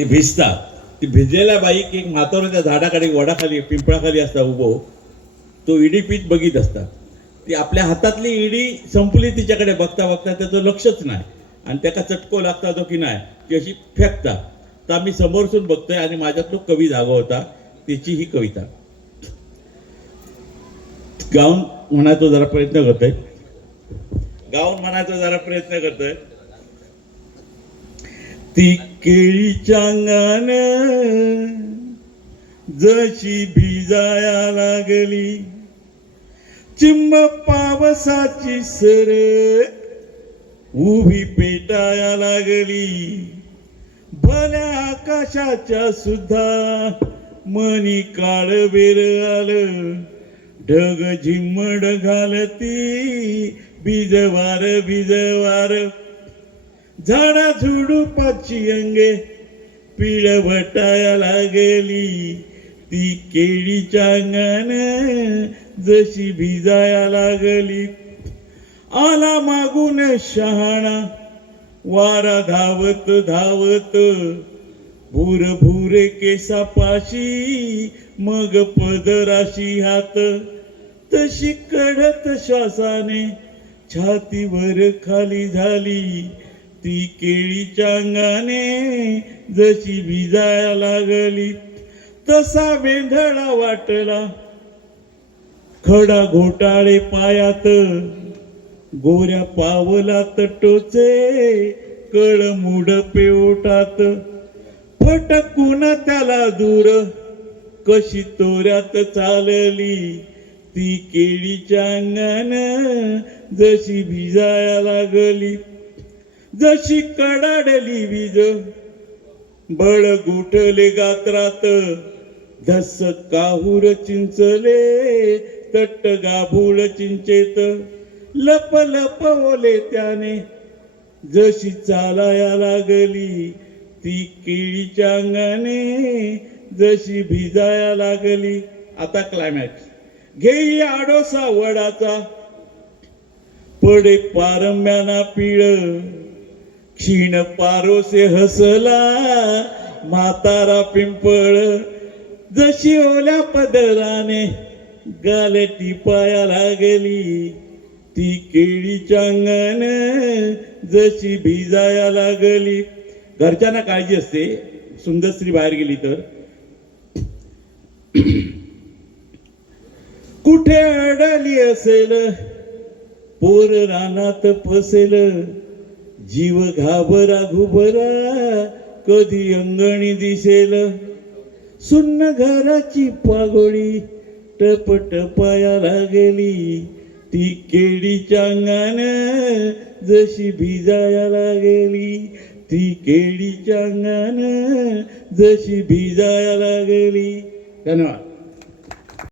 ते भिजता. ती भिजलेल्या बाईक एक म्हाताऱ्याच्या झाडाखाली वडाखाली पिंपळाखाली असता उभो. तो इडी पीत बघित असता. ती आपल्या हातातली इडी संपली तिच्याकडे बघता बघता त्याचं लक्षच नाही आणि त्याला चटको लागता तो की नाही ती अशी फेकता. तर आम्ही समोरसून बघतोय आणि माझ्यात तो कवी जागा होता. त्याची ही कविता गाऊन म्हणायचो जरा प्रयत्न करतोय. ती केळीच्या अंगान जशी भिजाया लागली, चिंब पावसाची सर उभी पेटाया लागली, भल्या आकाशाच्या सुद्धा मनी काळबेर आलं, ढग झिम्मड घालती बीजवार बीजवार, झाडा झुडुपाची अंगे पिळवटाया लागली, ती केळीच्या अंगण जशी भिजाया लागली. आला मागून शहाणा वारा धावत धावत, भूर भूरे केसापाशी मग पदराशी हात, तशी कढत श्वासाने छातीवर खाली झाली, ती केळीच्या अंगाने जशी भिजाया लागली. तसा वेंधळा वाटला खडा घोटाळे पायात, गोऱ्या पावलात टोचे कळ मूड पेवटात, फटकून त्याला दूर कशी तोऱ्यात चालली, ती केळीच्या अंगण जशी भिजाया लागली. जशी कडाडली वीज बळ गुठले गात्रात, धस काहूर चिंचले तट्ट गाभूळ चिंचेत, लप लप ओले त्याने जशी चालाया लागली, ती केळीच्या अंगाने जशी भिजाया लागली. आता क्लायमॅक्स. घेई आडोसा वडाचा पडे पारंब्याना पिळ, क्षीण पारोसे हसला म्हातारा पिंपळ, जशी ओल्या पदराने गाल टिपाया लागली, ती केळीच्या अंगण जशी भिजाया लागली. घरच्यांना काळजी असते सुंदरश्री बाहेर गेली तर, कुठे अडली असेल पोर रानात फसेल, जीव घाबरा घुबरा कधी अंगणी दिसेल, सुन्न घराची पागोळी टप टपाया लागली, ती केळीच्या अंगण जशी भिजाया लागली, ती केळीच्या अंगण जशी भिजाया लागली. धन्यवाद.